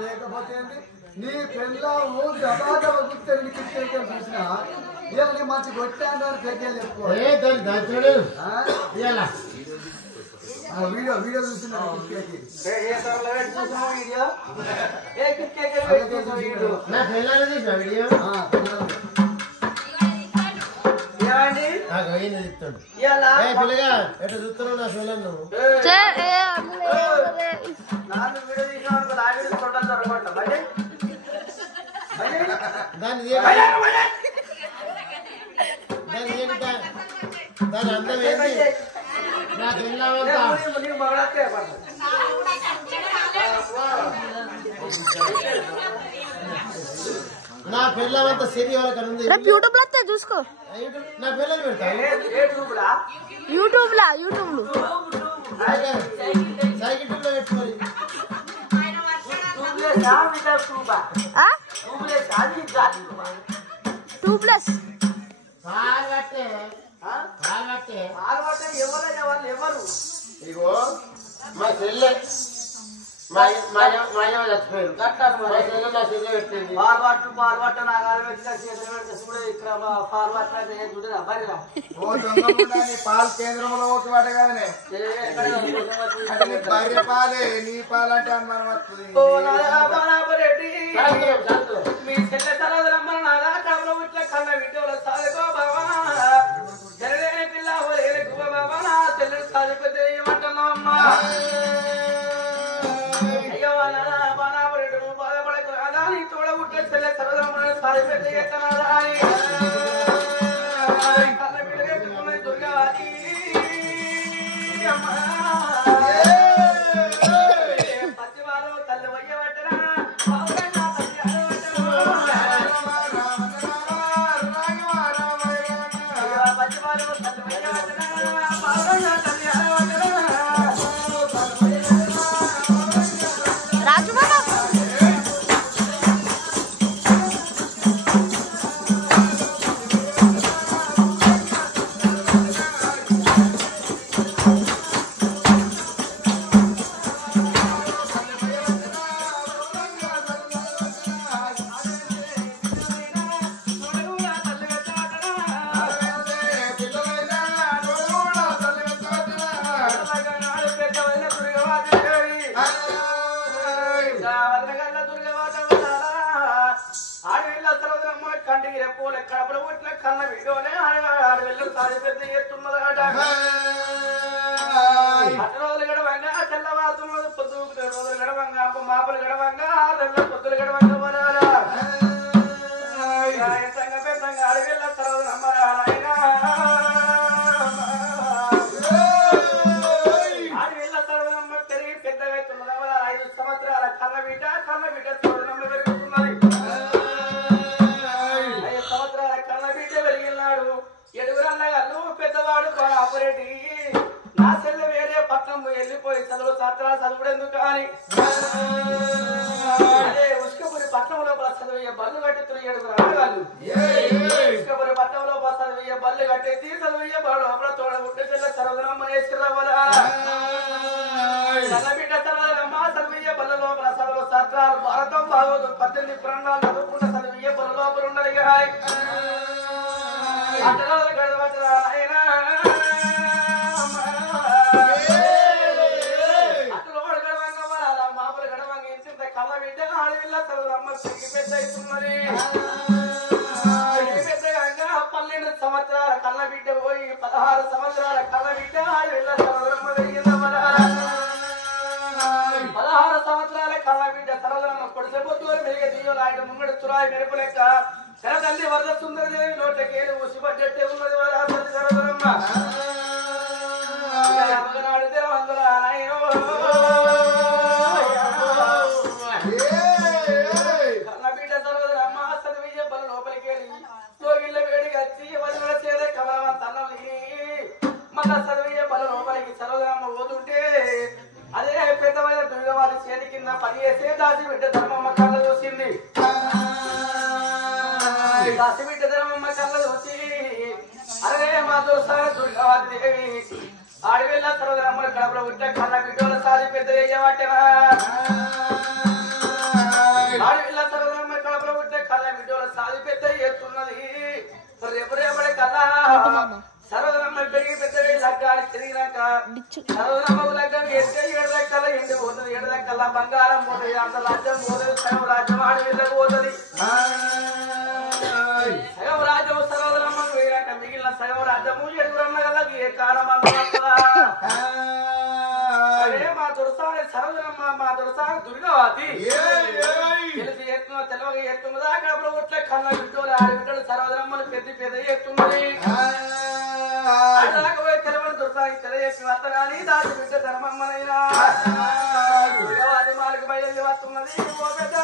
లేకపోతే నీ పెళ్ళాము దబాగా వదులుతాడు చూసిన ఇవాళ మంచి కొట్టాను అని పెద్దలు చెప్పుకో వీడియో వీడియో చూస్తున్నా దాని అందం ఏంటి నాకు నా పిల్లలంతా సరి వాళ్ళకి ఉంది యూట్యూబ్ లో చూసుకో నా పిల్లలు పెడతాను యూట్యూబ్ లో సైకిల్ లో పెట్టుకోవాలి ఎవరు ఇగో మా చెల్లె చచ్చిపోయారు పాలు కేంద్రంలో ఒకటి కదనే భార్య పాలే నీ పాలంటే అనుమానం వస్తుంది మీ చెల్లె తర్వాత రమ్మని నాదా కమలో ఇట్లా కన్న వీడియోలో సాగుకో బాబా జరగని పిల్ల బాబా నా చెల్లెలు సాధిపోతే ఏమంటున్నావు అమ్మా అయ్యో బాణాపరెడ్డు బాధపడకు అదా నీ తోడ పుట్టే చెల్లె సరదా సాధిపోతే ఎత్తనాదా కన్న బిడ్డ ఎత్తుకున్నది దుర్గావాది అమ్మా పచ్చివారు తల్లి వయ్యబట్టరా కంటికి రెప్పోలే కడపడ పుట్టిన కన్న వీడియోనే ఆడవిల్లు సారి పెద్ద ఎత్తున్నదాట అటు రోజులు గడవంగా తెల్లవారుతున్నది పొద్దుకు రోజులు గడవంగా అప్ప మాపలు గడవంగా 2 పొద్దులు గడవంగా వరాలా ఎంతంగా పెద్దంగా అడవిల్ల తర్వాత నమ్మరా ఆడవిల్ల తర్వాత నమ్మ పెరిగి పెద్దగా అవుతున్నది 5 సంవత్సరాల కన్న బిడ్డ నమ్మ పెరుగుతున్నది 5 సంవత్సరాల కన్న బిడ్డ పెరిగినాడు 7 అన్నగాళ్ళు పెద్దవాడు ఆపరేటి నా చెల్లె వేరే పట్నం వెళ్ళిపోయి చదువుడెందుకు కానీ అదే ఉష్కపురి పట్నంలో చదివే బళ్ళు కట్టెత్తున్న 7 అన్నగాళ్ళు ఉష్కపురి పట్నంలో చదివే బళ్ళు కట్టేసి చదివే బాడు అప్పుడు తోడ ఉంటే చెల్లె చదవనమ్మ వేసుకురావాలా కన్న బిడ్డ చదవనమ్మ చదివే బల్ల లోపల చదువు సత్రాలు భారతం బాగోదు 18 పురాణాలు చదువుకుంటే చదివే బల్ల లోపల ఉన్నది అట్టరాలు గడవటరా అయినా అటు లోడు గడవంగా మాపులు గడవంగా ఇంత కళ్ళ బిడ్డ ఆడవిల్ల సరదమ్మ పెరిగి పెద్ద అవుతున్నది. పెద్దగా 12 సంవత్సరాల కళ్ళ బిడ్డ పోయి 16 సంవత్సరాల కళ్ళ బిడ్డ ఆడవిల్ల సరదమ్మ పెరిగిందమ్మరా. 16 సంవత్సరాల కళ్ళ బిడ్డ సరదమ్మ పొడిసెపోతూ మెరిగే దియ్యలు ఆయన ముంగడు తురాయి మెరుపు లెక్క తెర తల్లి వరద సుందరదేవి నోట్లకేలు ఉసిపడ్డట్టే ఉన్నది వారు సరదమ్మ. మగనాడు తెరవందురా నాయనో కళ్ళ బిడ్డ సరదమ్మ చదివి బల లోపలికి వెళ్ళి జోగిళ్ళ వేడికి వచ్చి వదిన చేదే కమలమ్మ తన్నలి మళ్ళా చదివి బల లోపలికి సరదమ్మ పోతుంటే అదే పెద్దమైన దుర్గవారి చేతి కింద పని చేసే దాసి బిడ్డ ధర్మమ్మ కళ్ళ చూసింది. దాసి బిడ్డ ధర్మమ్మ కళ్ళ చూసి అరే మా దోసారి దుర్గవారి దేవి ఆడవిల్ల సరదమ్మల కడపలో ఉంటే కళ్ళ బిడ్డల సాది పెద్ద వేయబట్టనా. ఆడవిల్ల సరదమ్మ కడపలో ఉంటే కళ్ళ బిడ్డల సాది పెద్ద ఎత్తున్నది. రేపు రేపటి కల్లా సరదమ్మ పెరిగి పెద్ద లగ్గాలు తిరిగినాక సరదమ్మకు లగ్గం వేస్తే 7 లెక్కల ఎండి పోతుంది. 7 లెక్కల బంగారం పోతుంది. అంత రాజ్యం పోతుంది. సగం రాజ్యం ఆడవిల్లకు పోతుంది. సగం రాజ్యం సరదమ్మకు పోయినాక మిగిలిన సగం రాజ్యము 7 అన్నగలకి ఏ కాలం అదే మా దొరసాని సరదమ్మ మా దొరసాని దుర్గవాతి తెలిసి ఎత్తున్న తెలవగా ఎత్తున్నదా అక్కడ ఒట్ల కళ్ళ బిడ్డలు ఆడబిడ్డలు సరదమ్మలు పెద్ద పెద్ద ఎత్తున్నది. పోయి తెలవని దొరసాని తెలియసి వత్తగాని దాని బిడ్డ ధర్మమ్మనైనా దుర్గవాతి మాలకు బయలు వస్తున్నది. ఓ పెద్ద